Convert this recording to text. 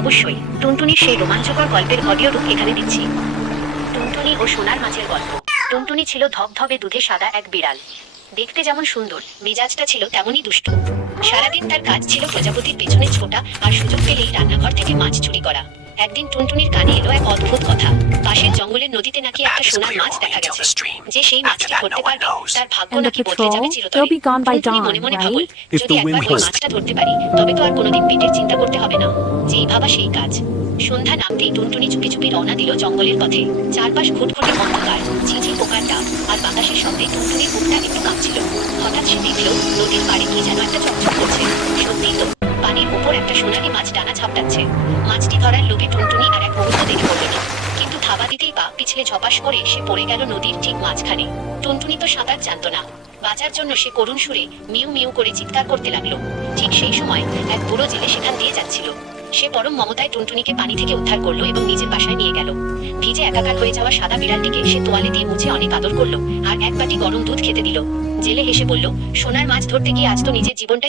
অবশ্যই টুনটুনির সেই রোমাঞ্চকর গল্পের অডিও রূপ এখানে দিচ্ছি। টুনটুনি ও সোনার মাছের গল্প। টুনটুনি ছিল ধবধবে দুধে সাদা এক বিড়াল। দেখতে যেমন সুন্দর, মেজাজটা ছিল তেমনই দুষ্টু। সারাদিন তার কাজ ছিল প্রজাপতির পেছনে ছোটা আর সুযোগ পেলেই রান্নাঘর থেকে মাছ চুরি করা। একদিন টুনটুনির কানে এলো এক অদ্ভুত কথা। পাশের জঙ্গলের নদীতে নাকি একটা সোনার মাছ দেখা গেছে। যে সেই মাছটি ধরতে পারবে তার ভাগ্য And the নাকি বদলে যাবে patrol, চিরতরে। they'll be gone by টুনটুনি dawn, মনে মনে ভাবল, right? If যদি the একবার wind ওই holds. মাছটা ধরতে পারি তবে তো আর কোনোদিন পেটের চিন্তা করতে হবে না। যেই ভাবা সেই কাজ। সন্ধ্যা নামতেই টুনটুনি চুপি চুপি রওনা দিল জঙ্গলের পথে। চারপাশ ঘুটঘুটে অন্ধকার, ঝিঝি পোকার ডাক আর বাতাসের শব্দে টুনটুনির বুকটা একটু কাঁপছিল। হঠাৎ সে দেখল নদীর পাড়ে কি যেন একটা চকচক করছে। সত্যিই তো, পানির উপর একটা সোনালী মাছ ডানা ঝাপটাচ্ছে। মাছটি ধরার লোভে টুনটুনি আর এক মুহূর্ত দেরি করল না। কিন্তু থাবা দিতেই পা পিছলে ঝপাস করে সে পড়ে গেল নদীর ঠিক মাঝখানে। টুনটুনি তো সাঁতার জানতো না। বাঁচার জন্য সে করুণ সুরে মিউ মিউ করে চিৎকার করতে লাগলো। ঠিক সেই সময় এক বুড়ো জেলে সেখান দিয়ে যাচ্ছিল। সে পরম মমতায় টুনটুনিকে পানি থেকে উদ্ধার করলো এবং নিজের বাসায় নিয়ে গেল। ভিজে একাকার হয়ে যাওয়া সাদা বিড়ালটিকে সে তোয়ালে দিয়ে মুছে অনেক আদর করলো আর এক বাটি গরম দুধ খেতে দিল। জেলে হেসে বলল, সোনার মাছ ধরতে গিয়ে আজ তো নিজের জীবনটা